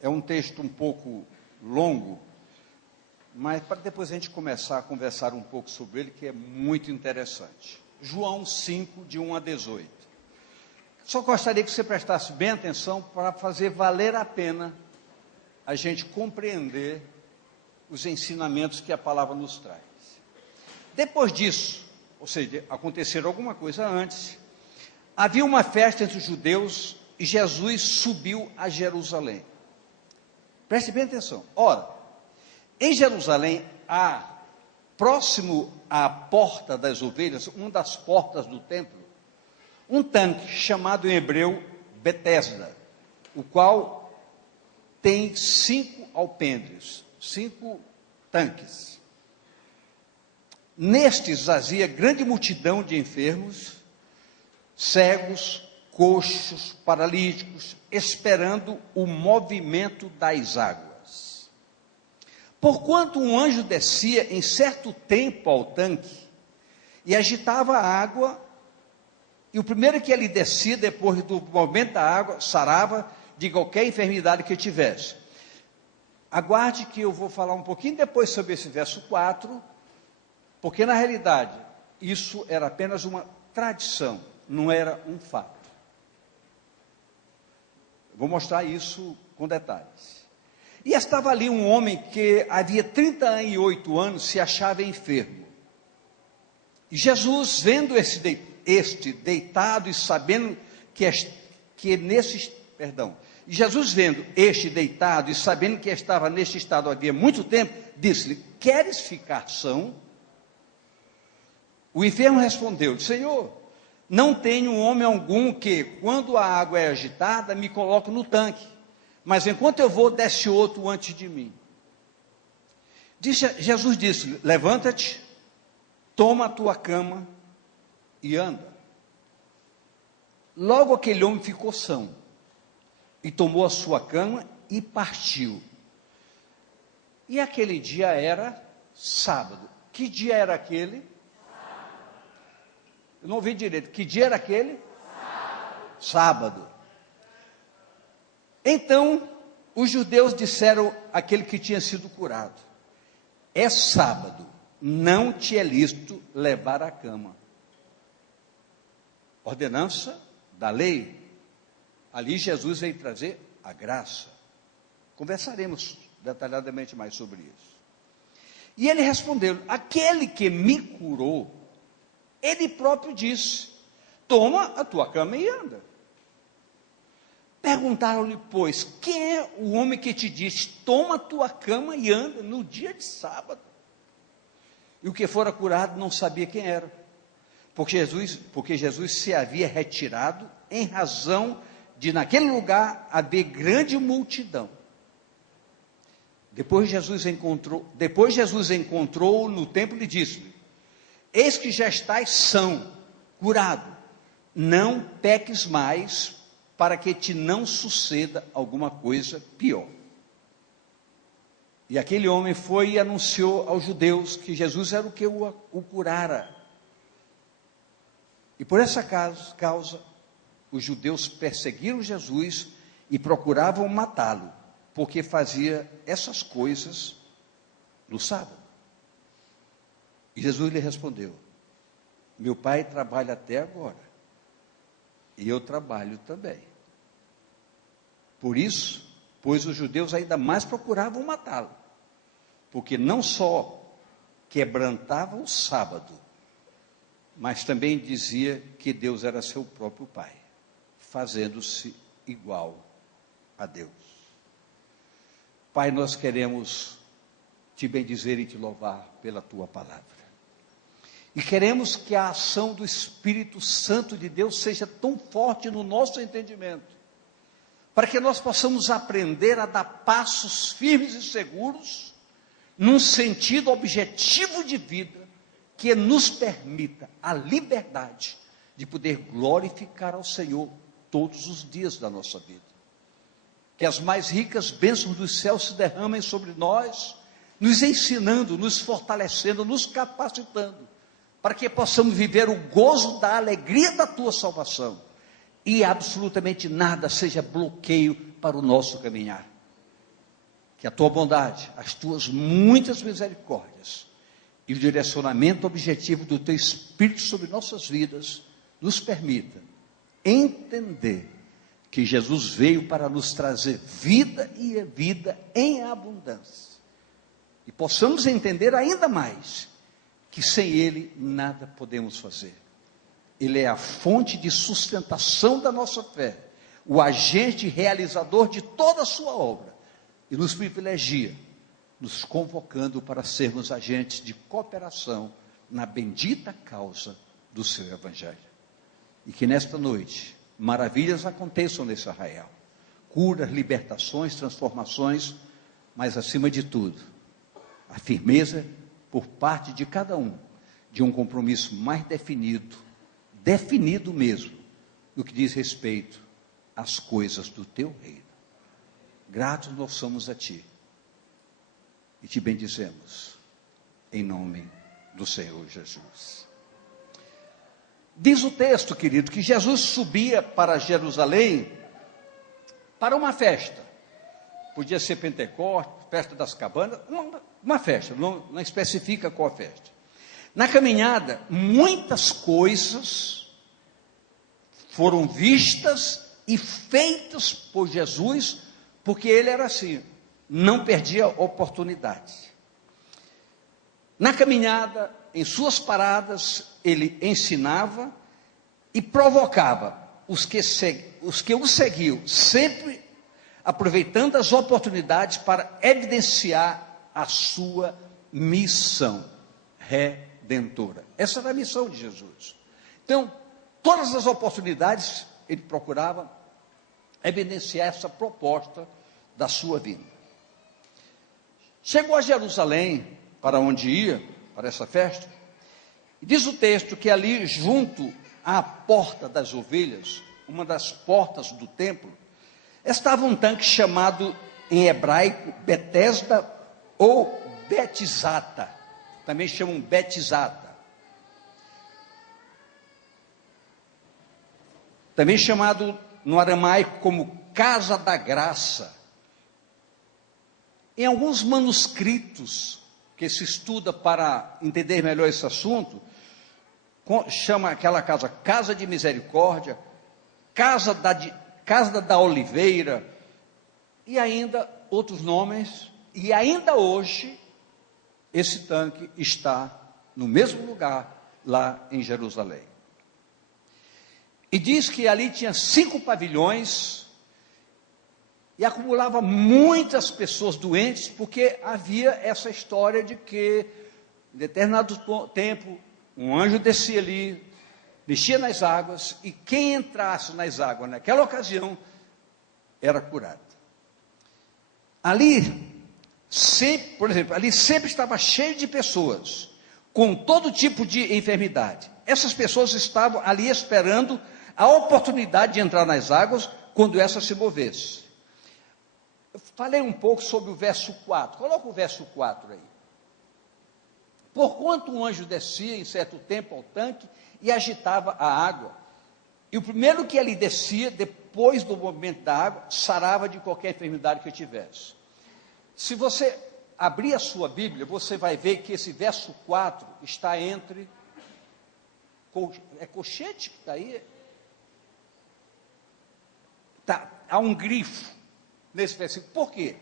é um texto um pouco longo, mas para depois a gente começar a conversar um pouco sobre ele, que é muito interessante. João 5, de 1 a 18. Só gostaria que você prestasse bem atenção para fazer valer a pena a gente compreender os ensinamentos que a palavra nos traz. Depois disso, ou seja, acontecer alguma coisa antes, havia uma festa entre os judeus e Jesus subiu a Jerusalém. Preste bem atenção. Ora, em Jerusalém, próximo à porta das ovelhas, uma das portas do templo, um tanque chamado em hebreu Betesda, o qual tem 5 alpendres, 5 tanques. Nestes jazia grande multidão de enfermos, cegos, coxos, paralíticos, esperando o movimento das águas. Porquanto um anjo descia em certo tempo ao tanque e agitava a água, e o primeiro que ele descia depois do movimento da água, sarava de qualquer enfermidade que tivesse. Aguarde que eu vou falar um pouquinho depois sobre esse verso 4, porque na realidade isso era apenas uma tradição, não era um fato. Vou mostrar isso com detalhes. E estava ali um homem que havia 38 anos se achava enfermo. E Jesus, vendo este deitado e sabendo Jesus vendo este deitado e sabendo que estava neste estado havia muito tempo, disse-lhe: queres ficar são? O enfermo respondeu: Senhor, não tenho homem algum que, quando a água é agitada, me coloque no tanque, mas enquanto eu vou, desce outro antes de mim. Jesus disse: levanta-te, toma a tua cama e anda. Logo aquele homem ficou são, e tomou a sua cama e partiu. E aquele dia era sábado. Que dia era aquele? Eu não ouvi direito. Que dia era aquele? Sábado. Então, os judeus disseram àquele que tinha sido curado: é sábado, não te é lícito levar a cama. Ordenança da lei. Ali Jesus veio trazer a graça. Conversaremos detalhadamente mais sobre isso. E ele respondeu: aquele que me curou, ele próprio disse: toma a tua cama e anda. Perguntaram-lhe, pois, quem é o homem que te disse: toma a tua cama e anda, no dia de sábado? E o que fora curado não sabia quem era, porque Jesus se havia retirado em razão de naquele lugar haver grande multidão. Depois Jesus encontrou no templo e disse-lhe: eis que já estás são, curado, não peques mais, para que te não suceda alguma coisa pior. E aquele homem foi e anunciou aos judeus que Jesus era o que o curara. E por essa causa, os judeus perseguiram Jesus e procuravam matá-lo, porque fazia essas coisas no sábado. E Jesus lhe respondeu: meu pai trabalha até agora, e eu trabalho também. Por isso, pois os judeus ainda mais procuravam matá-lo, porque não só quebrantava o sábado, mas também dizia que Deus era seu próprio pai, fazendo-se igual a Deus. Pai, nós queremos te bendizer e te louvar pela tua palavra. E queremos que a ação do Espírito Santo de Deus seja tão forte no nosso entendimento, para que nós possamos aprender a dar passos firmes e seguros, num sentido objetivo de vida, que nos permita a liberdade de poder glorificar ao Senhor todos os dias da nossa vida. Que as mais ricas bênçãos dos céus se derramem sobre nós, nos ensinando, nos fortalecendo, nos capacitando, para que possamos viver o gozo da alegria da tua salvação, e absolutamente nada seja bloqueio para o nosso caminhar. Que a tua bondade, as tuas muitas misericórdias e o direcionamento objetivo do teu Espírito sobre nossas vidas nos permita entender que Jesus veio para nos trazer vida e vida em abundância. E possamos entender ainda mais que sem Ele nada podemos fazer. Ele é a fonte de sustentação da nossa fé, o agente realizador de toda a sua obra, e nos privilegia, nos convocando para sermos agentes de cooperação na bendita causa do seu Evangelho. E que nesta noite, maravilhas aconteçam nesse arraial, curas, libertações, transformações, mas acima de tudo, a firmeza por parte de cada um, de um compromisso mais definido mesmo, no que diz respeito às coisas do teu reino. Gratos nós somos a ti, e te bendizemos, em nome do Senhor Jesus. Diz o texto, querido, que Jesus subia para Jerusalém para uma festa. Podia ser Pentecostes, festa das cabanas, uma festa, não especifica qual festa. Na caminhada, muitas coisas foram vistas e feitas por Jesus, porque ele era assim, não perdia oportunidade. Na caminhada, em suas paradas, ele ensinava e provocava os que o seguiam, sempre aproveitando as oportunidades para evidenciar a sua missão redentora. Essa era a missão de Jesus. Então, todas as oportunidades ele procurava evidenciar essa proposta da sua vinda. Chegou a Jerusalém, para onde ia, para essa festa, e diz o texto que ali junto à porta das ovelhas, uma das portas do templo, estava um tanque chamado em hebraico Betesda ou Betzata, também chamam Betzata, também chamado no aramaico como Casa da Graça. Em alguns manuscritos que se estuda para entender melhor esse assunto, chama aquela casa Casa de Misericórdia, Casa da Oliveira, e ainda outros nomes, e ainda hoje, esse tanque está no mesmo lugar, lá em Jerusalém. E diz que ali tinha 5 pavilhões, e acumulava muitas pessoas doentes, porque havia essa história de que, em determinado tempo, um anjo descia ali, mexia nas águas, e quem entrasse nas águas naquela ocasião, era curado. Ali, por exemplo, ali sempre estava cheio de pessoas, com todo tipo de enfermidade. Essas pessoas estavam ali esperando a oportunidade de entrar nas águas, quando essa se movesse. Eu falei um pouco sobre o verso 4, coloca o verso 4 aí. Porquanto um anjo descia em certo tempo ao tanque e agitava a água, e o primeiro que ali descia, depois do movimento da água, sarava de qualquer enfermidade que tivesse. Se você abrir a sua Bíblia, você vai ver que esse verso 4 está entre, é colchete que está aí? Há um grifo nesse versículo. Por quê?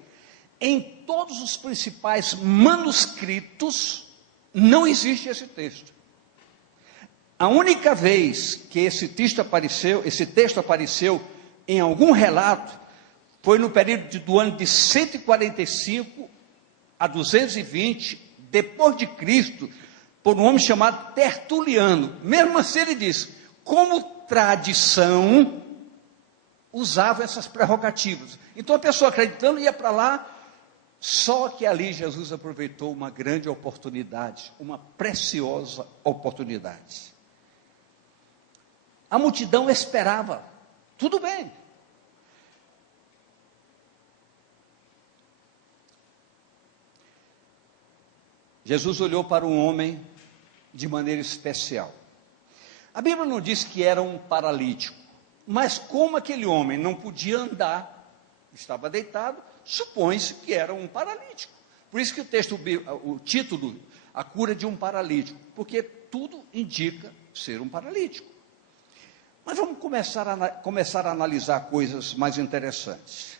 Em todos os principais manuscritos não existe esse texto. A única vez que esse texto apareceu em algum relato foi no período do ano de 145 a 220 depois de Cristo, por um homem chamado Tertuliano. Mesmo assim ele diz, como tradição, usavam essas prerrogativas. Então a pessoa acreditando ia para lá, só que ali Jesus aproveitou uma grande oportunidade, uma preciosa oportunidade. A multidão esperava, tudo bem. Jesus olhou para um homem de maneira especial. A Bíblia não diz que era um paralítico, Mas como aquele homem não podia andar, estava deitado, supõe-se que era um paralítico. Por isso que o título, a cura de um paralítico, porque tudo indica ser um paralítico. Mas vamos começar a analisar coisas mais interessantes.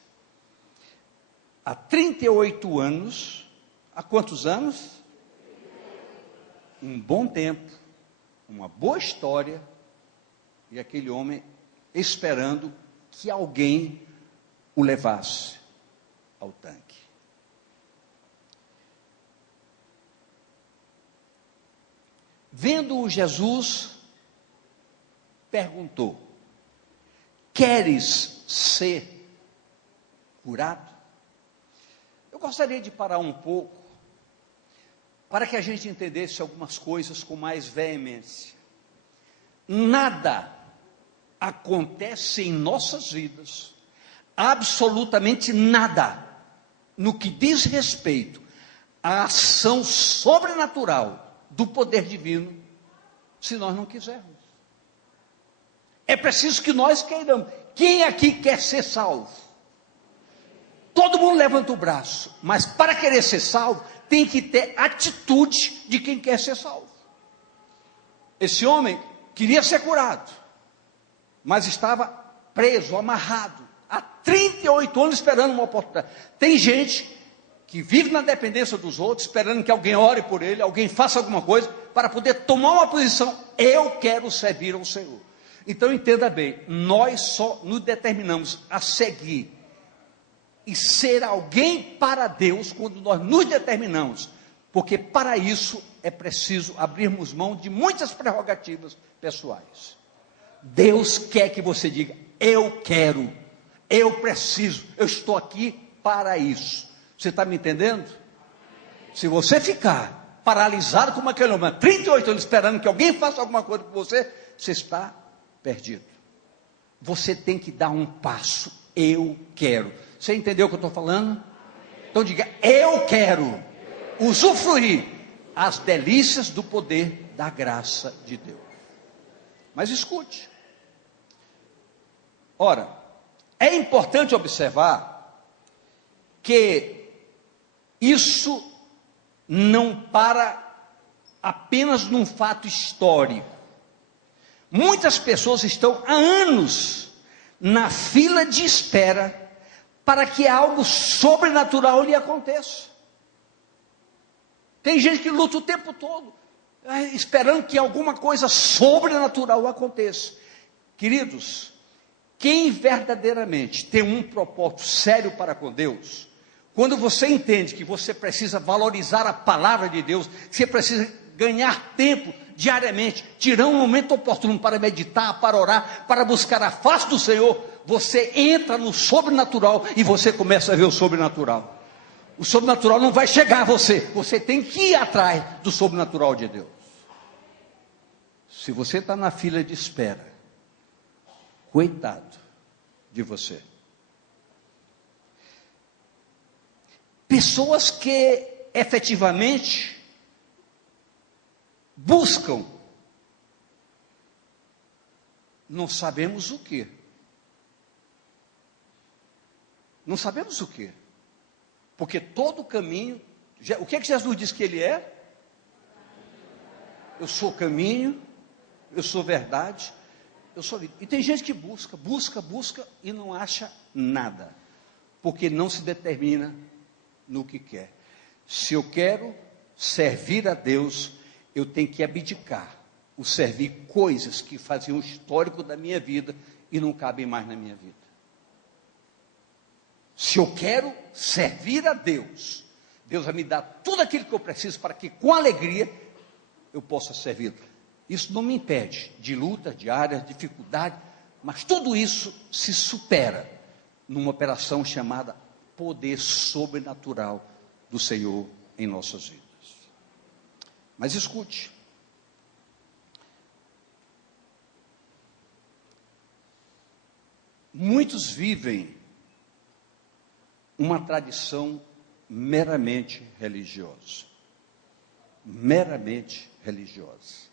Há 38 anos, há quantos anos? Um bom tempo, uma boa história, e aquele homem esperando que alguém o levasse ao tanque. Vendo-o, Jesus perguntou: queres ser curado? Eu gostaria de parar um pouco para que a gente entendesse algumas coisas com mais veemência. Nada acontece em nossas vidas, absolutamente nada, no que diz respeito à ação sobrenatural do poder divino, se nós não quisermos. É preciso que nós queiramos. Quem aqui quer ser salvo? Todo mundo levanta o braço, mas para querer ser salvo, tem que ter atitude de quem quer ser salvo. Esse homem queria ser curado, mas estava preso, amarrado, há 38 anos esperando uma oportunidade. Tem gente que vive na dependência dos outros, esperando que alguém ore por ele, alguém faça alguma coisa, para poder tomar uma posição. Eu quero servir ao Senhor. Então entenda bem, nós só nos determinamos a seguir e ser alguém para Deus quando nós nos determinamos, porque para isso é preciso abrirmos mão de muitas prerrogativas pessoais. Deus quer que você diga: eu quero, eu preciso, eu estou aqui para isso. Você está me entendendo? Se você ficar paralisado como aquele homem, 38 anos esperando que alguém faça alguma coisa por você, você está perdido. Você tem que dar um passo. Eu quero. Você entendeu o que eu estou falando? Então diga: eu quero usufruir as delícias do poder da graça de Deus. Mas escute. Ora, é importante observar que isso não para apenas num fato histórico. Muitas pessoas estão há anos na fila de espera para que algo sobrenatural lhe aconteça. Tem gente que luta o tempo todo, esperando que alguma coisa sobrenatural aconteça. Queridos, quem verdadeiramente tem um propósito sério para com Deus, quando você entende que você precisa valorizar a palavra de Deus, você precisa ganhar tempo diariamente, tirar um momento oportuno para meditar, para orar, para buscar a face do Senhor, você entra no sobrenatural e você começa a ver o sobrenatural. O sobrenatural não vai chegar a você, você tem que ir atrás do sobrenatural de Deus. Se você está na fila de espera, coitado de você. Pessoas que efetivamente buscam, não sabemos o que. Não sabemos o que. Porque todo o caminho, o que é que Jesus disse que Ele é? Eu sou caminho, eu sou verdade, eu sou vida. E tem gente que busca e não acha nada, porque não se determina no que quer. Se eu quero servir a Deus, eu tenho que abdicar, o servir coisas que faziam o histórico da minha vida e não cabem mais na minha vida. Se eu quero servir a Deus, Deus vai me dar tudo aquilo que eu preciso para que com alegria eu possa servir. Isso não me impede de luta diária, dificuldade, mas tudo isso se supera numa operação chamada poder sobrenatural do Senhor em nossas vidas. Mas escute, muitos vivem uma tradição meramente religiosa. Meramente religiosa.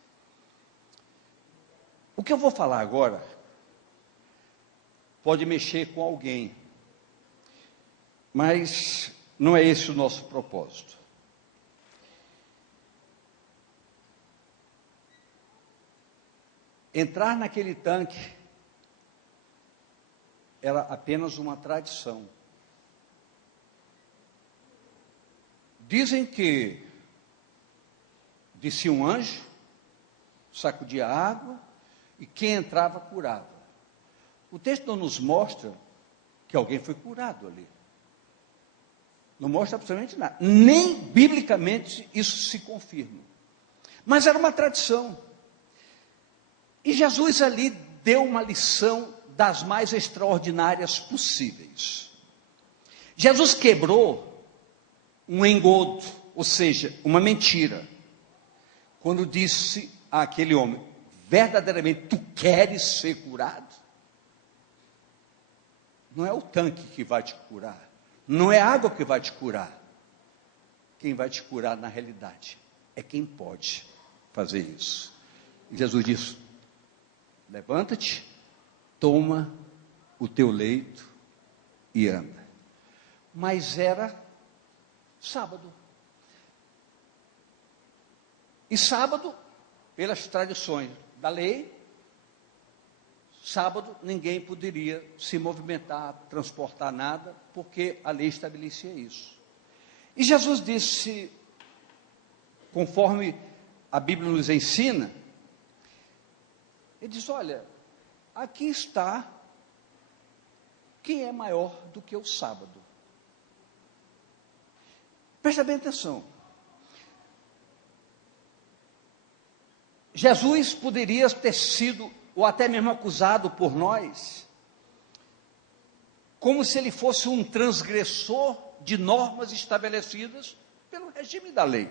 O que eu vou falar agora pode mexer com alguém. Mas não é esse o nosso propósito. Entrar naquele tanque era apenas uma tradição. Dizem que descia um anjo, sacudia água, e quem entrava curava. O texto não nos mostra que alguém foi curado ali. Não mostra absolutamente nada. Nem biblicamente isso se confirma. Mas era uma tradição. E Jesus ali deu uma lição das mais extraordinárias possíveis. Jesus quebrou um engodo, ou seja, uma mentira, quando disse àquele homem: verdadeiramente tu queres ser curado? Não é o tanque que vai te curar, não é a água que vai te curar. Quem vai te curar na realidade é quem pode fazer isso. E Jesus disse: levanta-te, toma o teu leito e anda. Mas era sábado. E sábado, pelas tradições da lei, sábado ninguém poderia se movimentar, transportar nada, porque a lei estabelecia isso. E Jesus disse, conforme a Bíblia nos ensina, ele diz: olha, aqui está quem é maior do que o sábado. Presta bem atenção. Jesus poderia ter sido, ou até mesmo acusado por nós, como se ele fosse um transgressor de normas estabelecidas pelo regime da lei.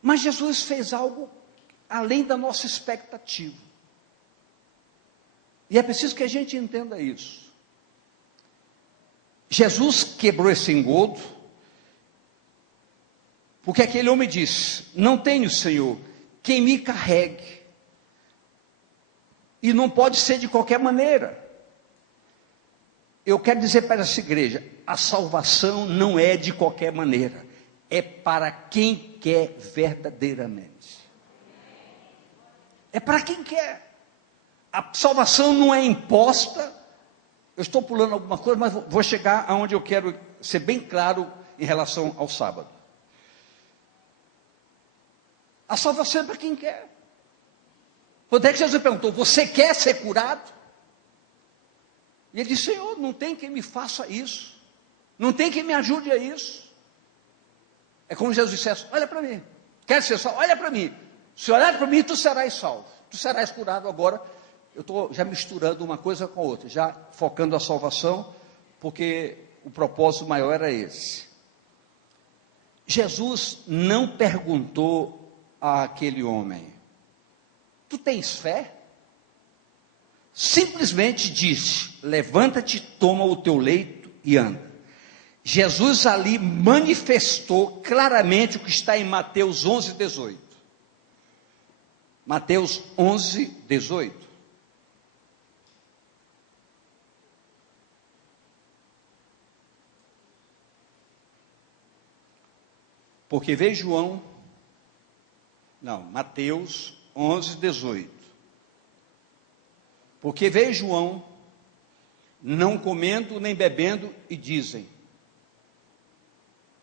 Mas Jesus fez algo além da nossa expectativa. E é preciso que a gente entenda isso. Jesus quebrou esse engodo, porque aquele homem disse: não tenho, Senhor, quem me carregue. E não pode ser de qualquer maneira. Eu quero dizer para essa igreja: a salvação não é de qualquer maneira, é para quem quer verdadeiramente. É para quem quer. A salvação não é imposta. Eu estou pulando alguma coisa, mas vou chegar aonde eu quero ser bem claro em relação ao sábado. A salvação é para quem quer. Quando é que Jesus perguntou: você quer ser curado? E ele disse: Senhor, não tem quem me faça isso, não tem quem me ajude a isso. É como Jesus dissesse: olha para mim, quer ser salvo? Olha para mim, se olhar para mim, tu serás salvo, tu serás curado. Agora, eu estou já misturando uma coisa com a outra, já focando a salvação, porque o propósito maior era esse. Jesus não perguntou àquele homem: tu tens fé? Simplesmente disse: levanta-te, toma o teu leito e anda. Jesus ali manifestou claramente o que está em Mateus 11, 18. Mateus 11, 18. Porque veio João, Mateus 11, 18. Porque veio João, não comendo nem bebendo, e dizem: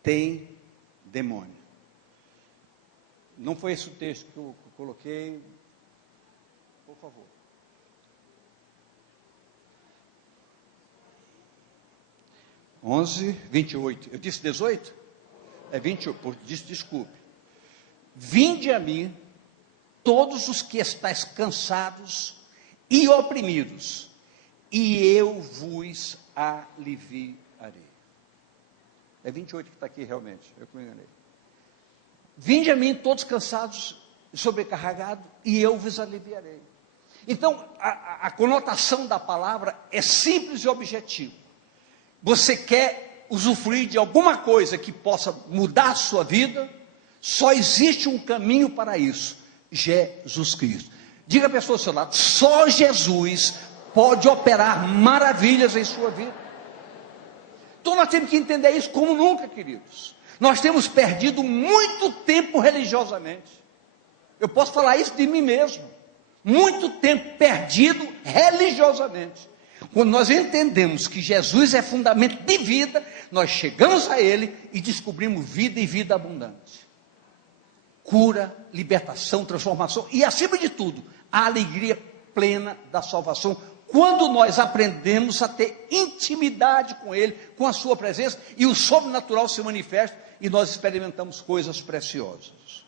tem demônio. Não foi esse o texto que eu coloquei, por favor. (11, 28). Eu disse 18? É 28, desculpe. Vinde a mim, todos os que estáis cansados e oprimidos, e eu vos aliviarei. É 28 que está aqui realmente, eu que me enganei. Vinde a mim todos cansados e sobrecarregados, e eu vos aliviarei. Então, a conotação da palavra é simples e objetiva. Você quer usufruir de alguma coisa que possa mudar a sua vida? Só existe um caminho para isso: Jesus Cristo. Diga a pessoa do seu lado, só Jesus pode operar maravilhas em sua vida. Então nós temos que entender isso como nunca, queridos. Nós temos perdido muito tempo religiosamente. Eu posso falar isso de mim mesmo. Muito tempo perdido religiosamente. Quando nós entendemos que Jesus é fundamento de vida, nós chegamos a Ele e descobrimos vida e vida abundante. Cura, libertação, transformação e, acima de tudo, a alegria plena da salvação. Quando nós aprendemos a ter intimidade com Ele, com a Sua presença, e o sobrenatural se manifesta e nós experimentamos coisas preciosas.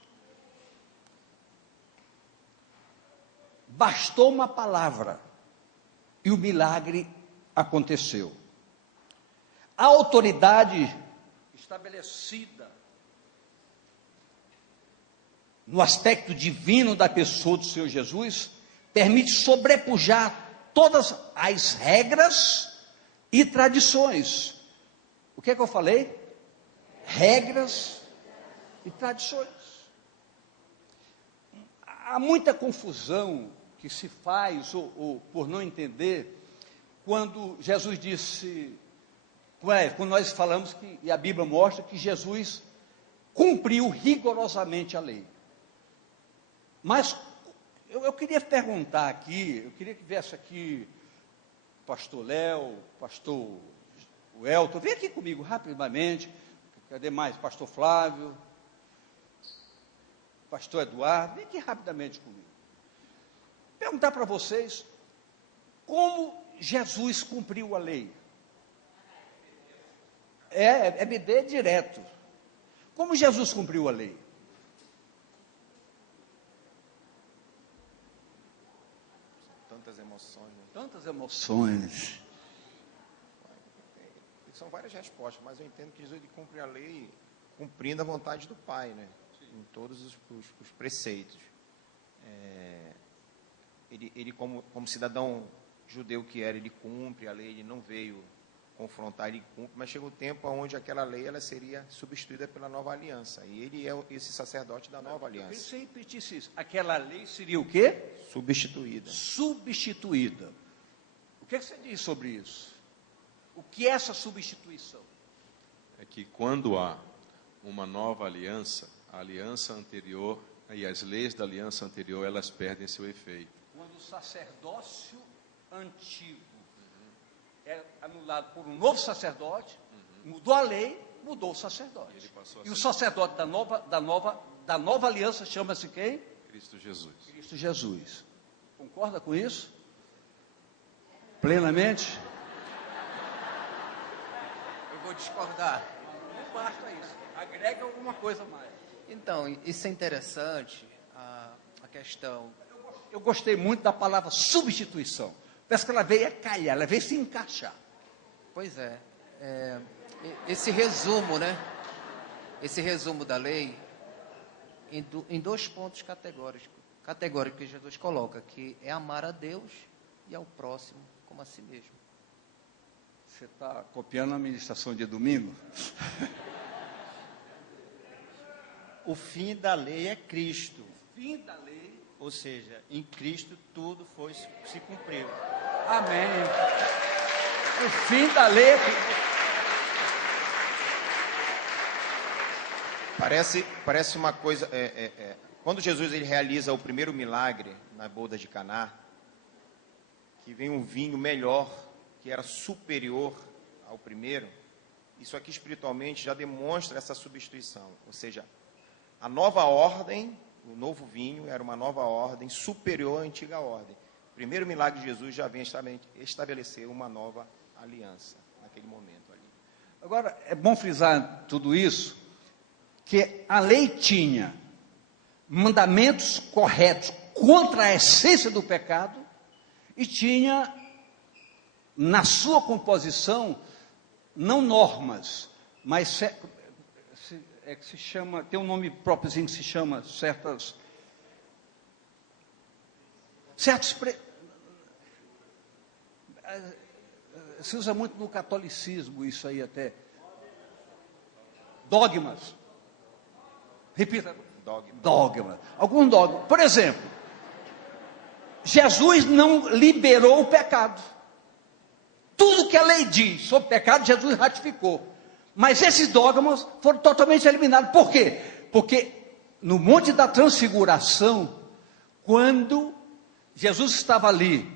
Bastou uma palavra e o milagre aconteceu. A autoridade estabelecida no aspecto divino da pessoa do Senhor Jesus permite sobrepujar todas as regras e tradições. O que é que eu falei? Regras e tradições. Há muita confusão que se faz, ou por não entender, quando Jesus disse, quando nós falamos que, e a Bíblia mostra que Jesus cumpriu rigorosamente a lei. Mas eu queria perguntar aqui, eu queria que viesse aqui pastor Léo, pastor Elton, vem aqui comigo rapidamente, cadê mais? Pastor Flávio, pastor Eduardo, vem aqui rapidamente comigo. Perguntar para vocês, como Jesus cumpriu a lei? É BD direto. Como Jesus cumpriu a lei? Tantas emoções. Né? Tantas emoções. São várias respostas, mas eu entendo que Jesus cumpre a lei cumprindo a vontade do Pai, né? Em todos os preceitos. Ele como cidadão judeu que era, ele cumpre a lei, ele não veio confrontar, ele cumpre, mas chega o tempo onde aquela lei ela seria substituída pela nova aliança, e ele é esse sacerdote da nova aliança. Eu sempre disse isso, aquela lei seria o quê? Substituída. Substituída. O que você diz sobre isso? O que é essa substituição? É que quando há uma nova aliança, a aliança anterior e as leis da aliança anterior, elas perdem seu efeito. Quando o sacerdócio antigo é anulado por um novo sacerdote, mudou a lei, mudou o sacerdote. E o sacerdote da nova aliança chama-se quem? Cristo Jesus. Cristo Jesus. Concorda com isso? Plenamente? Eu vou discordar. Não basta isso. Agrega alguma coisa a mais. Então, isso é interessante, a questão. Eu gostei muito da palavra substituição. Parece que ela veio a calhar, ela veio se encaixar. Pois é, esse resumo, né? Esse resumo da lei, em dois pontos categóricos que Jesus coloca, que é amar a Deus e ao próximo como a si mesmo. Você está copiando a ministração de domingo? O fim da lei é Cristo. O fim da lei. Ou seja, em Cristo tudo se cumpriu. Amém. O fim da lei. Parece uma coisa. Quando Jesus ele realiza o primeiro milagre na boda de Caná, que vem um vinho melhor, que era superior ao primeiro, isso aqui espiritualmente já demonstra essa substituição. Ou seja, a nova ordem, o novo vinho era uma nova ordem superior à antiga ordem. O primeiro milagre de Jesus já vem estabelecer uma nova aliança naquele momento ali. Agora, é bom frisar tudo isso, que a lei tinha mandamentos corretos contra a essência do pecado e tinha, na sua composição, não normas, mas que se chama, tem um nome própriozinho que se chama se usa muito no catolicismo isso aí até. Dogmas. Repita. Dogma. Dogma. Algum dogma. Por exemplo, Jesus não liberou o pecado. Tudo que a lei diz sobre pecado, Jesus ratificou. Mas esses dogmas foram totalmente eliminados. Por quê? Porque no Monte da Transfiguração, quando Jesus estava ali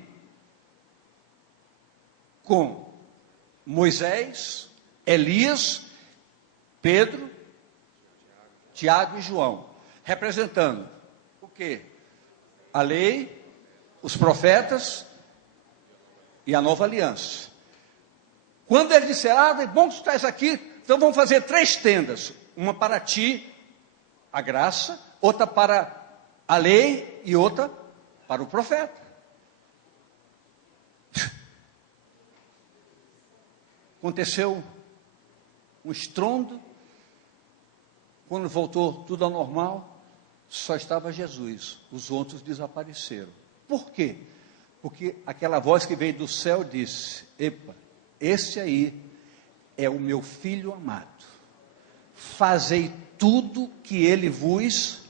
com Moisés, Elias, Pedro, Tiago e João, representando o quê? A lei, os profetas e a nova aliança. Quando ele disse, é bom que tu estás aqui, então vamos fazer 3 tendas. Uma para ti, a graça, outra para a lei e outra para o profeta. Aconteceu um estrondo. Quando voltou tudo ao normal, só estava Jesus. Os outros desapareceram. Por quê? Porque aquela voz que veio do céu disse, epa, esse aí é o meu filho amado. Fazei tudo que ele vos...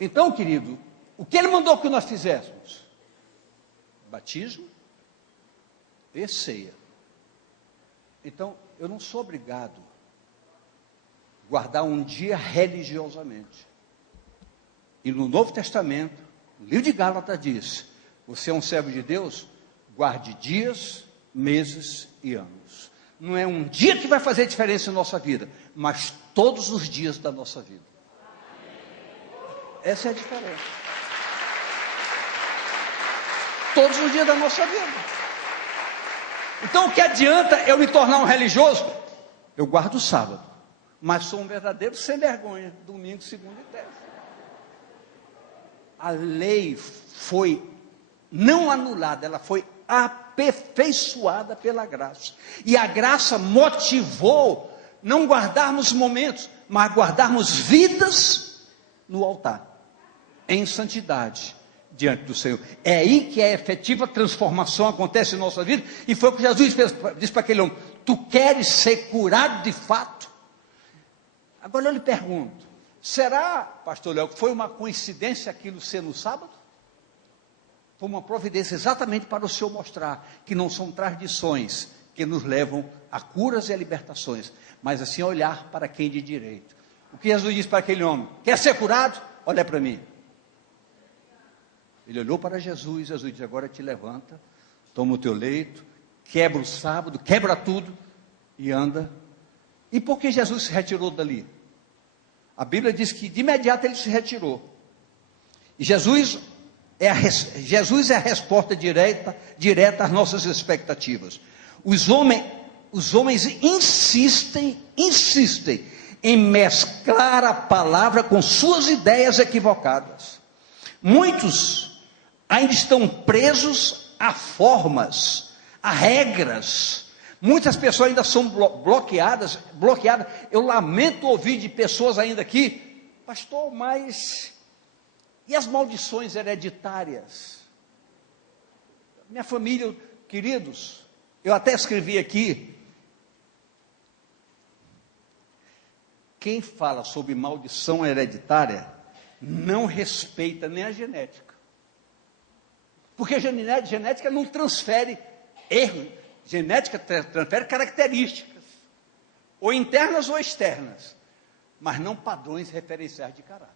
Então, querido, o que ele mandou que nós fizéssemos? Batismo e ceia. Então, eu não sou obrigado a guardar um dia religiosamente. E no Novo Testamento, o livro de Gálatas diz, você é um servo de Deus, guarde dias, meses e anos. Não é um dia que vai fazer diferença em nossa vida, mas todos os dias da nossa vida. Essa é a diferença. Todos os dias da nossa vida. Então, o que adianta eu me tornar um religioso? Eu guardo o sábado, mas sou um verdadeiro sem vergonha, domingo, segunda e terça. A lei foi não anulada, ela foi aperfeiçoada pela graça. E a graça motivou não guardarmos momentos, mas guardarmos vidas no altar, em santidade, diante do Senhor. É aí que a efetiva transformação acontece em nossa vida, e foi o que Jesus disse para aquele homem, tu queres ser curado de fato? Agora eu lhe pergunto, será, pastor Léo, que foi uma coincidência aquilo ser no sábado? Foi uma providência exatamente para o Senhor mostrar que não são tradições que nos levam a curas e a libertações, mas assim olhar para quem de direito. O que Jesus disse para aquele homem? Quer ser curado? Olha para mim. Ele olhou para Jesus, Jesus disse, agora te levanta, toma o teu leito, quebra o sábado, quebra tudo e anda. E por que Jesus se retirou dali? A Bíblia diz que de imediato ele se retirou. E Jesus é a resposta direta às nossas expectativas. Os homens insistem em mesclar a palavra com suas ideias equivocadas. Muitos ainda estão presos a formas, a regras. Muitas pessoas ainda são bloqueadas. Eu lamento ouvir de pessoas ainda aqui, pastor, mas e as maldições hereditárias? Minha família, queridos, eu até escrevi aqui, quem fala sobre maldição hereditária não respeita nem a genética. Porque a genética não transfere erro, genética transfere características, ou internas ou externas, mas não padrões referenciais de caráter.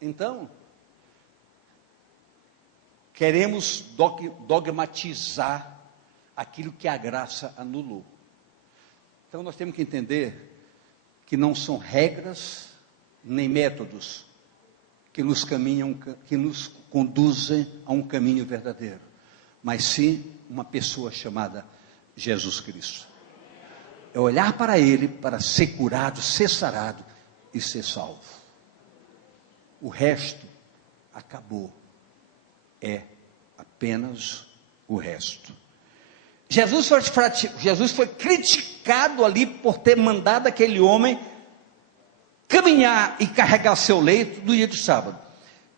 Então, queremos dogmatizar aquilo que a graça anulou. Então nós temos que entender que não são regras nem métodos que nos conduzem a um caminho verdadeiro, mas sim uma pessoa chamada Jesus Cristo. É olhar para Ele para ser curado, ser sarado e ser salvo. O resto acabou. É apenas o resto. Jesus foi criticado ali por ter mandado aquele homem caminhar e carregar seu leito no dia do sábado.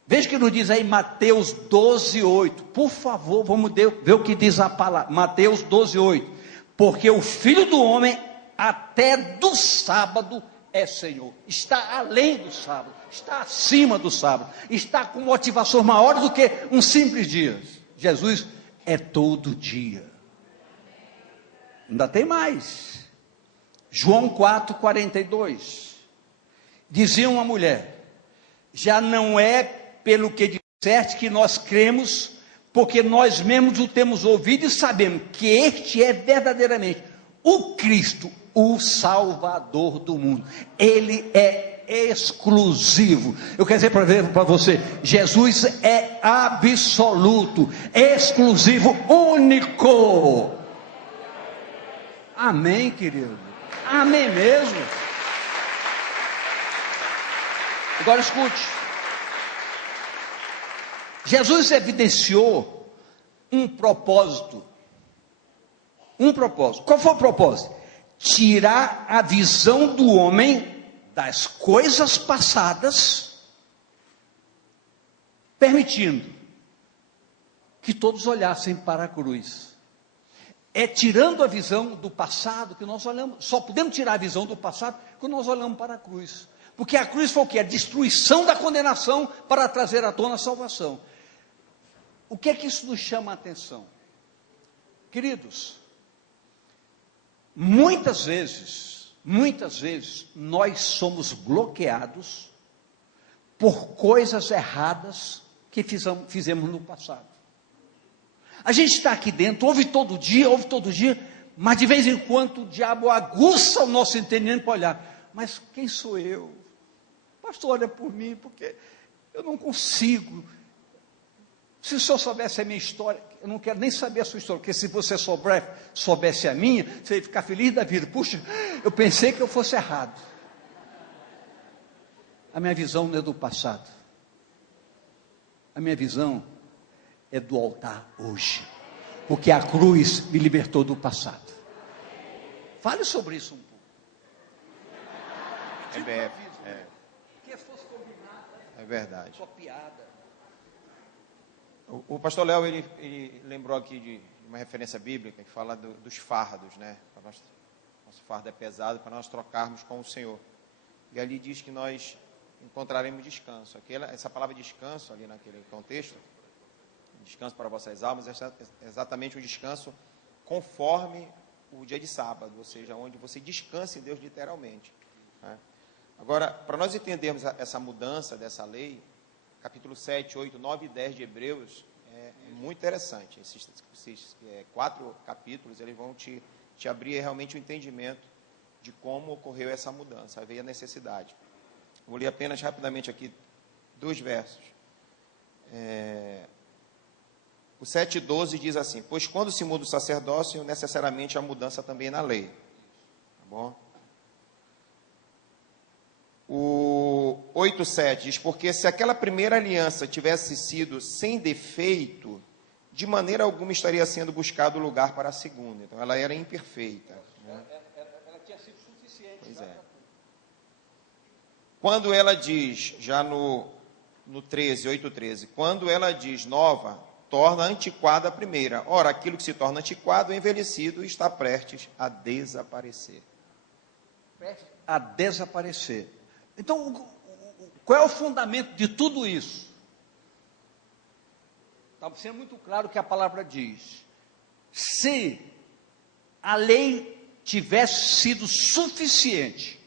Veja que nos diz aí Mateus 12:8. Por favor, vamos ver o que diz a palavra. Mateus 12:8. Porque o Filho do Homem até do sábado é Senhor, está além do sábado, está acima do sábado, está com motivações maiores do que um simples dia. Jesus é todo dia. Ainda tem mais. João 4:42. Dizia uma mulher: já não é pelo que disseste que nós cremos, porque nós mesmos o temos ouvido e sabemos que este é verdadeiramente o Cristo, o Salvador do mundo. Ele é exclusivo. Eu quero dizer para você, Jesus é absoluto, exclusivo, único. Amém, querido? Amém mesmo? Agora escute. Jesus evidenciou um propósito. Um propósito. Qual foi o propósito? Tirar a visão do homem das coisas passadas, permitindo que todos olhassem para a cruz. É tirando a visão do passado que nós olhamos. Só podemos tirar a visão do passado quando nós olhamos para a cruz. Porque a cruz foi o que? A destruição da condenação para trazer à tona a salvação. O que é que isso nos chama a atenção? Queridos, muitas vezes, nós somos bloqueados por coisas erradas que fizemos no passado. A gente está aqui dentro, ouve todo dia, mas de vez em quando o diabo aguça o nosso entendimento para olhar. Mas quem sou eu? Pastor, olha por mim, porque eu não consigo. Se o senhor soubesse a minha história, eu não quero nem saber a sua história, porque se você soubesse a minha, você ia ficar feliz da vida. Puxa, eu pensei que eu fosse errado. A minha visão não é do passado. A minha visão é do altar hoje. Porque a cruz me libertou do passado. Fale sobre isso um pouco. É verdade. Sua piada. O pastor Léo, ele lembrou aqui de uma referência bíblica que fala dos fardos, né? Nosso fardo é pesado para nós trocarmos com o Senhor. E ali diz que nós encontraremos descanso. Essa palavra descanso ali naquele contexto, descanso para vossas almas, é exatamente o descanso conforme o dia de sábado, ou seja, onde você descansa em Deus literalmente, né? Agora, para nós entendermos essa mudança dessa lei, capítulo 7, 8, 9 e 10 de Hebreus, é muito interessante. Esses 4 capítulos, eles vão te abrir realmente o entendimento de como ocorreu essa mudança, veio a necessidade. Vou ler apenas rapidamente aqui 2 versos. O 7:12 diz assim: pois quando se muda o sacerdócio, necessariamente há mudança também na lei. Tá bom? O 8:7 diz: porque se aquela primeira aliança tivesse sido sem defeito, de maneira alguma estaria sendo buscado lugar para a segunda. Então ela era imperfeita, né? Ela tinha sido suficiente. Pois é. Quando ela diz, já no 8:13, quando ela diz nova, torna antiquada a primeira. Ora, aquilo que se torna antiquado, envelhecido, está prestes a desaparecer. Prestes a desaparecer. Então, qual é o fundamento de tudo isso? Está sendo muito claro o que a palavra diz. Se a lei tivesse sido suficiente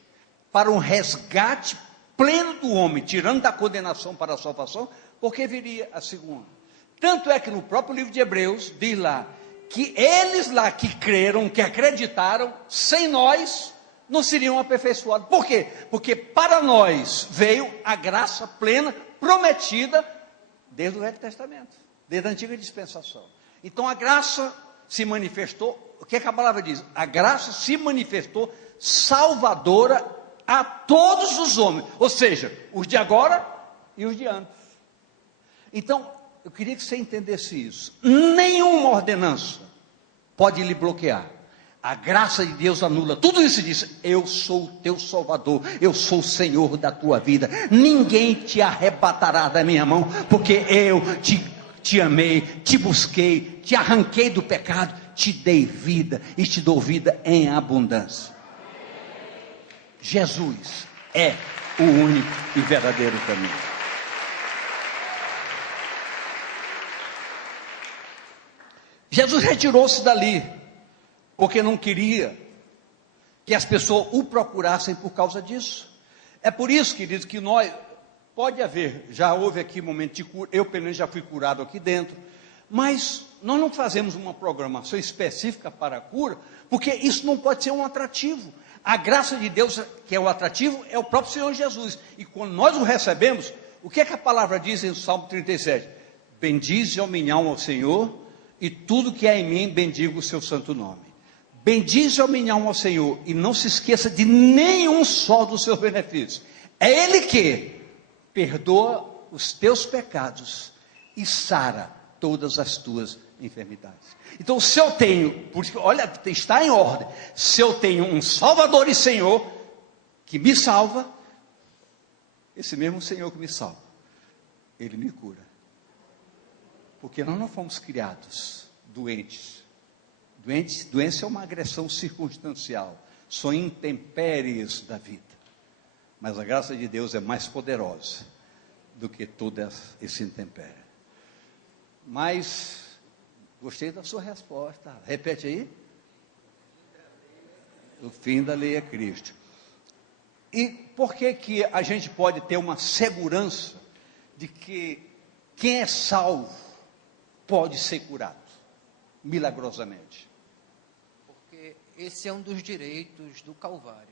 para um resgate pleno do homem, tirando da condenação para a salvação, por que viria a segunda? Tanto é que no próprio livro de Hebreus, diz lá, que eles lá que creram, que acreditaram, sem nós, não seriam aperfeiçoados. Por quê? Porque para nós veio a graça plena, prometida, desde o Velho Testamento, desde a antiga dispensação. Então a graça se manifestou, o que é que a palavra diz? A graça se manifestou salvadora a todos os homens, ou seja, os de agora e os de antes. Então, eu queria que você entendesse isso. Nenhuma ordenança pode lhe bloquear. A graça de Deus anula tudo isso e diz: eu sou o teu Salvador, eu sou o Senhor da tua vida, ninguém te arrebatará da minha mão, porque eu te amei, te busquei, te arranquei do pecado, te dei vida e te dou vida em abundância. Jesus é o único e verdadeiro caminho. Jesus retirou-se dali, porque não queria que as pessoas o procurassem por causa disso. É por isso, queridos, que nós, pode haver, já houve aqui momento de cura, eu pelo menos já fui curado aqui dentro, mas nós não fazemos uma programação específica para a cura, porque isso não pode ser um atrativo. A graça de Deus, que é o atrativo, é o próprio Senhor Jesus. E quando nós o recebemos, o que é que a palavra diz em Salmo 37? Bendize, ó minha alma, ao Senhor, e tudo que há em mim, bendiga o seu santo nome. Bendize, ó minha alma, ao Senhor, e não se esqueça de nenhum só dos seus benefícios. É Ele que perdoa os teus pecados e sara todas as tuas enfermidades. Então, se eu tenho, porque, olha, está em ordem, se eu tenho um Salvador e Senhor que me salva, esse mesmo Senhor que me salva, Ele me cura. Porque nós não fomos criados doentes. Doença é uma agressão circunstancial, são intempéries da vida. Mas a graça de Deus é mais poderosa do que todo esse intempérie. Mas, gostei da sua resposta. Repete aí. O fim da lei é Cristo. E por que a gente pode ter uma segurança de que quem é salvo pode ser curado, milagrosamente? Porque esse é um dos direitos do Calvário.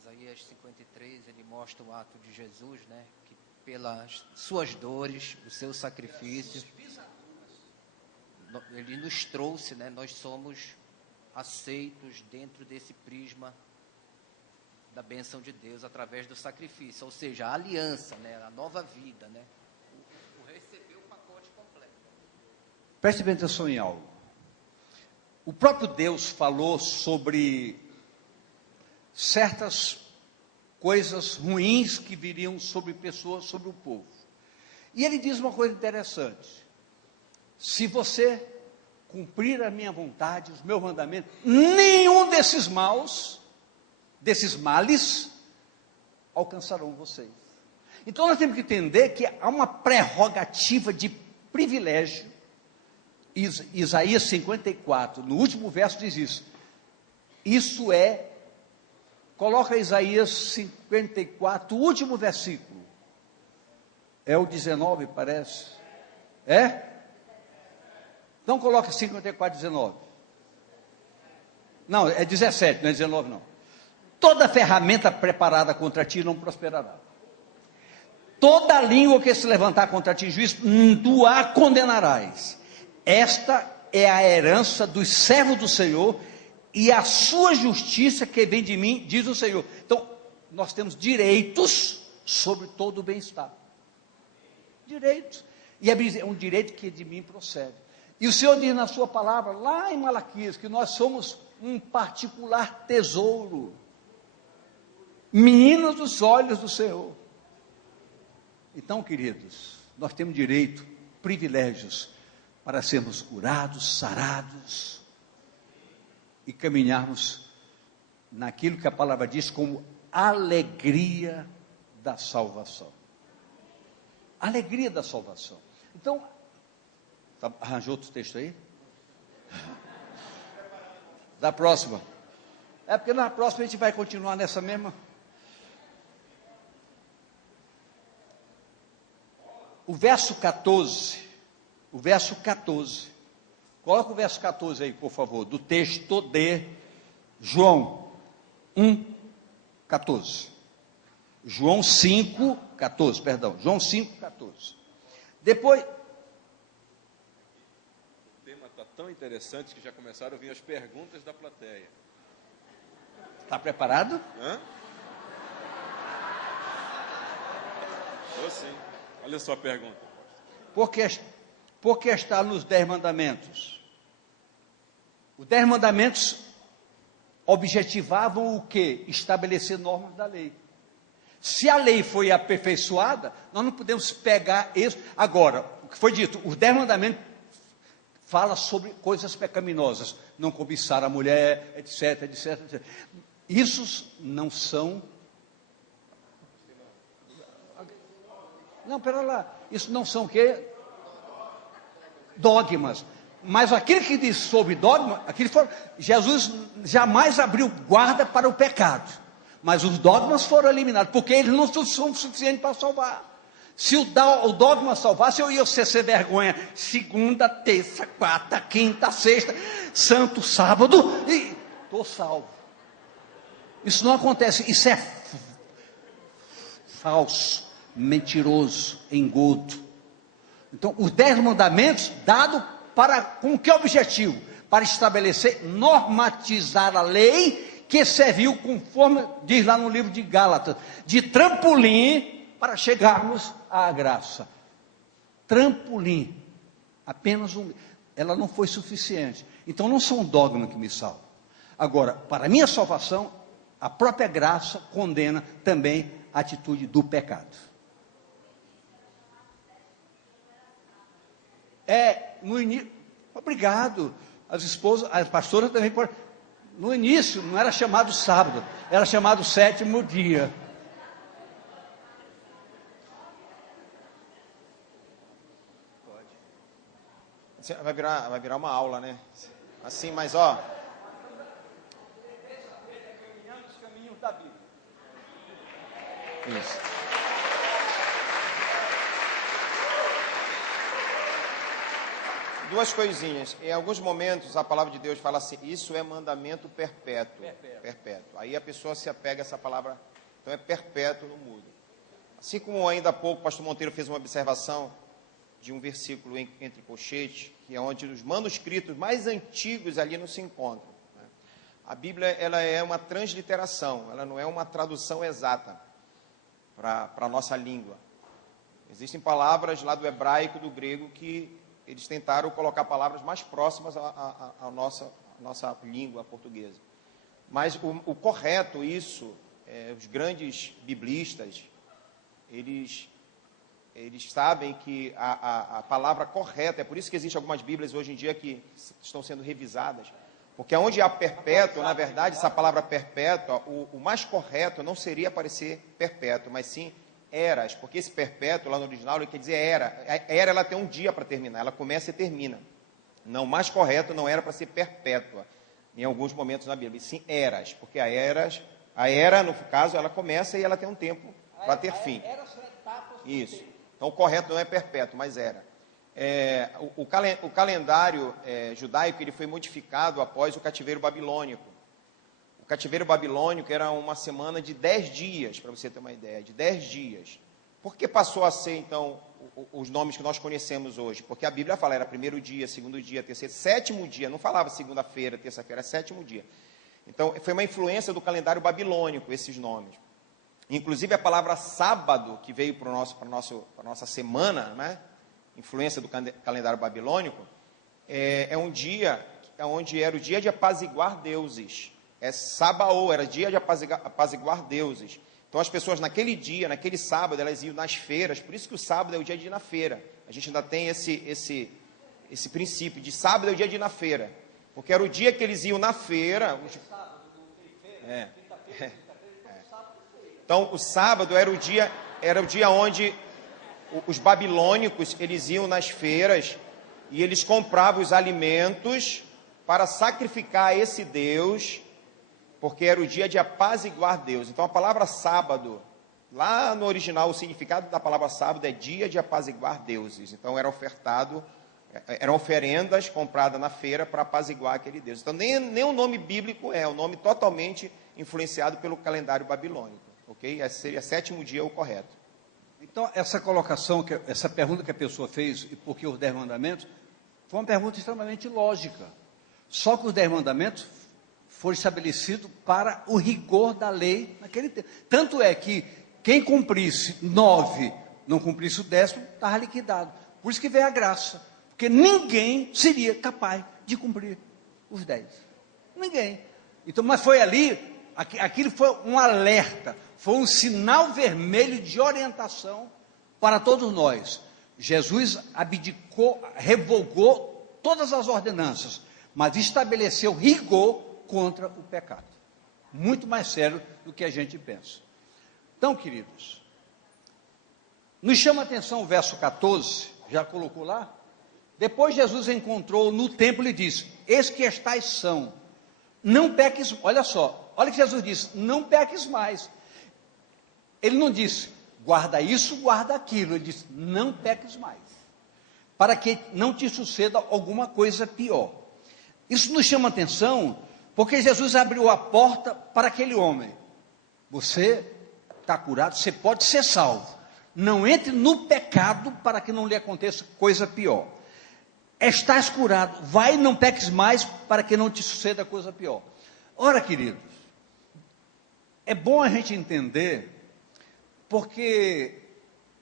Isaías 53, ele mostra o ato de Jesus, né? Que pelas suas dores, o seu sacrifício, ele nos trouxe, né? Nós somos aceitos dentro desse prisma da bênção de Deus através do sacrifício, ou seja, a aliança, né? A nova vida, né? Preste bem atenção em algo. O próprio Deus falou sobre certas coisas ruins que viriam sobre pessoas, sobre o povo. E ele diz uma coisa interessante: se você cumprir a minha vontade, os meus mandamentos, nenhum desses males, alcançarão vocês. Então nós temos que entender que há uma prerrogativa de privilégio. Isaías 54, no último verso diz isso. Isso é, coloca Isaías 54, o último versículo. É o 19, parece. É? Então coloca 54, 19. Não, é 17, não é 19 não. Toda ferramenta preparada contra ti não prosperará. Toda língua que se levantar contra ti em juízo, tu a condenarás. Esta é a herança dos servos do Senhor e a sua justiça que vem de mim, diz o Senhor. Então, nós temos direitos sobre todo o bem-estar. Direitos. E é um direito que de mim procede. E o Senhor diz na sua palavra, lá em Malaquias, que nós somos um particular tesouro. Meninos dos olhos do Senhor. Então, queridos, nós temos direito, privilégios, para sermos curados, sarados e caminharmos naquilo que a palavra diz como alegria da salvação. Alegria da salvação. Então, arranjou outro texto aí? Da próxima. É porque na próxima a gente vai continuar nessa mesma. O verso 14. O verso 14. Coloca o verso 14 aí, por favor, do texto de João 1, 14. João 5, 14, perdão. João 5, 14. Depois. O tema está tão interessante que já começaram a vir as perguntas da plateia. Está preparado? Hã? Estou sim. Olha só a pergunta. Porque está nos 10 mandamentos. Os 10 mandamentos objetivavam o quê? Estabelecer normas da lei. Se a lei foi aperfeiçoada, nós não podemos pegar isso. Agora, o que foi dito, os 10 mandamentos fala sobre coisas pecaminosas. Não cobiçar a mulher, etc, etc, etc. Isso não são... Não, pera lá. Isso não são o quê? Dogmas. Mas aquele que diz sobre dogma, Jesus jamais abriu guarda para o pecado. Mas os dogmas foram eliminados, porque eles não são suficientes para salvar. Se o dogma salvasse, eu ia ser sem vergonha. Segunda, terça, quarta, quinta, sexta, santo, sábado, e estou salvo. Isso não acontece, isso é falso, mentiroso, engodo. Então, os 10 mandamentos, dados com que objetivo? Para estabelecer, normatizar a lei, que serviu, conforme diz lá no livro de Gálatas, de trampolim para chegarmos à graça. Trampolim, apenas ela não foi suficiente. Então não são dogmas que me salvam. Agora, para a minha salvação, a própria graça condena também a atitude do pecado. No início, obrigado, as pastoras também, no início não era chamado sábado, era chamado 7º dia. Vai virar uma aula, né? Assim, mas ó. Isso. Duas coisinhas. Em alguns momentos a palavra de Deus fala assim: isso é mandamento perpétuo. Perpétuo. Aí a pessoa se apega a essa palavra, então é perpétuo, não muda. Assim como ainda há pouco o pastor Monteiro fez uma observação de um versículo entre colchetes, que é onde os manuscritos mais antigos ali não se encontram. Né? A Bíblia, ela é uma transliteração, ela não é uma tradução exata para a nossa língua. Existem palavras lá do hebraico, do grego, que eles tentaram colocar palavras mais próximas à nossa língua portuguesa. Mas o correto, os grandes biblistas, eles sabem que a palavra correta, é por isso que existem algumas Bíblias hoje em dia que estão sendo revisadas, porque onde há perpétuo, na verdade, essa palavra perpétua, o mais correto não seria aparecer perpétuo, mas sim eras, porque esse perpétuo lá no original ele quer dizer era. A era ela tem um dia para terminar, ela começa e termina. Não, o mais correto não era para ser perpétua, em alguns momentos na Bíblia, e sim eras, porque a era, no caso, ela começa e ela tem um tempo para ter fim. Isso. Então o correto não é perpétuo, mas era. O calendário judaico ele foi modificado após o cativeiro babilônico. O cativeiro babilônico era uma semana de 10 dias, para você ter uma ideia, de 10 dias. Por que passou a ser, então, os nomes que nós conhecemos hoje? Porque a Bíblia fala, era primeiro dia, segundo dia, terceiro, 7º dia, não falava segunda-feira, terça-feira, 7º dia. Então, foi uma influência do calendário babilônico, esses nomes. Inclusive, a palavra sábado, que veio para a nossa semana, né? Influência do calendário babilônico, é um dia onde era o dia de apaziguar deuses. Sabaô, era dia de apaziguar deuses. Então as pessoas naquele dia, naquele sábado, elas iam nas feiras, por isso que o sábado é o dia de ir na feira. A gente ainda tem esse princípio de sábado é o dia de ir na feira. Porque era o dia que eles iam na feira. Então o sábado era o dia onde os babilônicos, eles iam nas feiras e eles compravam os alimentos para sacrificar a esse Deus, porque era o dia de apaziguar Deus. Então a palavra sábado, lá no original, o significado da palavra sábado é dia de apaziguar deuses. Então eram oferendas compradas na feira para apaziguar aquele Deus. Então nem o nome bíblico é, o nome totalmente influenciado pelo calendário babilônico. Ok? Seria 7º dia o correto. Então essa colocação, essa pergunta que a pessoa fez, e por que os 10 mandamentos, foi uma pergunta extremamente lógica. Só que os 10 mandamentos foram estabelecidos para o rigor da lei naquele tempo. Tanto é que quem cumprisse 9, não cumprisse o 10º, estava liquidado. Por isso que veio a graça. Porque ninguém seria capaz de cumprir os 10. Ninguém. Então, mas foi ali, aquilo foi um alerta, foi um sinal vermelho de orientação para todos nós. Jesus abdicou, revogou todas as ordenanças, mas estabeleceu rigor contra o pecado. muito mais sério do que a gente pensa. Então, queridos, nos chama a atenção o verso 14, já colocou lá? Depois Jesus encontrou no templo e disse: eis que estais são, não peques, olha só, olha o que Jesus disse, não peques mais. Ele não disse, guarda isso, guarda aquilo, ele disse, não peques mais, para que não te suceda alguma coisa pior. Isso nos chama a atenção, porque Jesus abriu a porta para aquele homem. Você está curado, você pode ser salvo. Não entre no pecado para que não lhe aconteça coisa pior. Estás curado, vai e não peques mais para que não te suceda coisa pior. Ora, queridos, é bom a gente entender, porque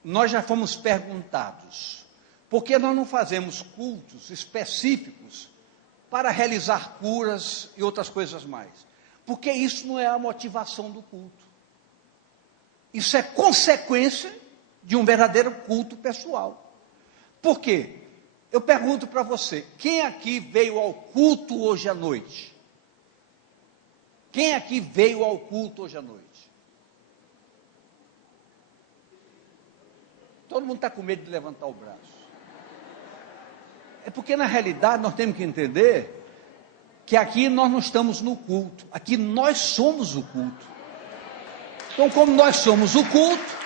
nós já fomos perguntados, por que nós não fazemos cultos específicos para realizar curas e outras coisas mais? Porque isso não é a motivação do culto. Isso é consequência de um verdadeiro culto pessoal. Por quê? Eu pergunto para você, quem aqui veio ao culto hoje à noite? Quem aqui veio ao culto hoje à noite? Todo mundo está com medo de levantar o braço. É porque na realidade nós temos que entender que aqui nós não estamos no culto, aqui nós somos o culto. Então, como nós somos o culto,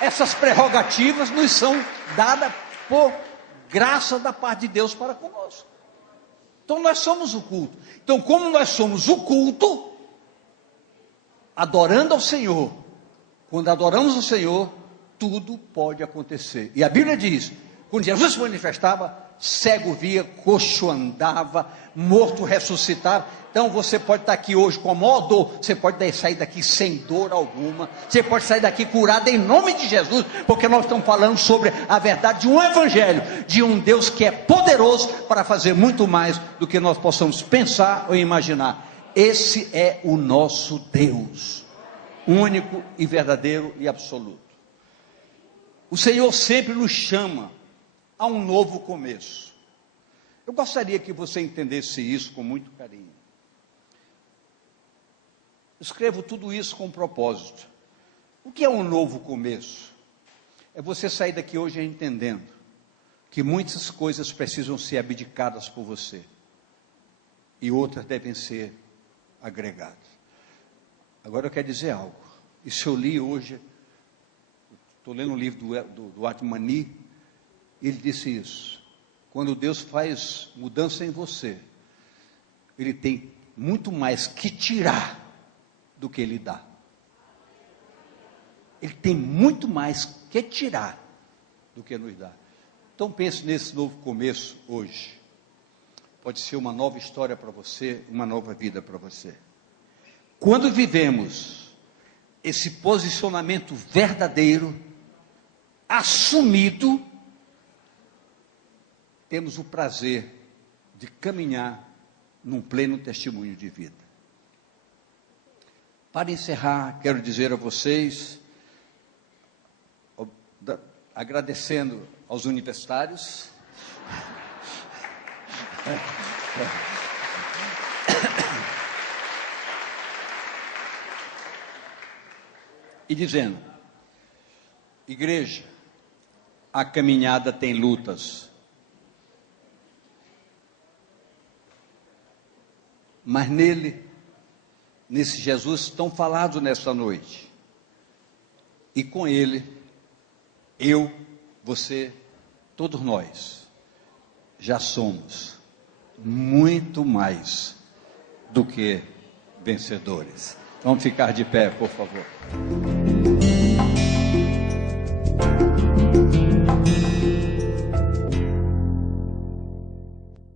essas prerrogativas nos são dadas por graça da parte de Deus para conosco. Então nós somos o culto. Então, como nós somos o culto, adorando ao Senhor, quando adoramos o Senhor, tudo pode acontecer. E a Bíblia diz, quando Jesus se manifestava, cego via, coxo andava, morto ressuscitava. Então você pode estar aqui hoje com a maior dor, você pode sair daqui sem dor alguma, você pode sair daqui curado em nome de Jesus, porque nós estamos falando sobre a verdade de um evangelho, de um Deus que é poderoso para fazer muito mais do que nós possamos pensar ou imaginar. Esse é o nosso Deus, único e verdadeiro e absoluto. O Senhor sempre nos chama a um novo começo. Eu gostaria que você entendesse isso com muito carinho. Escrevo tudo isso com propósito. O que é um novo começo? É você sair daqui hoje entendendo que muitas coisas precisam ser abdicadas por você e outras devem ser agregadas. Agora eu quero dizer algo. Isso eu li hoje, estou lendo um livro do Atmani, ele disse isso. Quando Deus faz mudança em você, Ele tem muito mais que tirar do que Ele dá. Ele tem muito mais que tirar do que nos dá. Então pense nesse novo começo hoje. Pode ser uma nova história para você, uma nova vida para você. Quando vivemos esse posicionamento verdadeiro, assumido, temos o prazer de caminhar num pleno testemunho de vida. Para encerrar, quero dizer a vocês, agradecendo aos universitários, e dizendo, igreja, a caminhada tem lutas, mas nesse Jesus tão falado nesta noite, e com Ele, eu, você, todos nós, já somos muito mais do que vencedores. Vamos ficar de pé, por favor.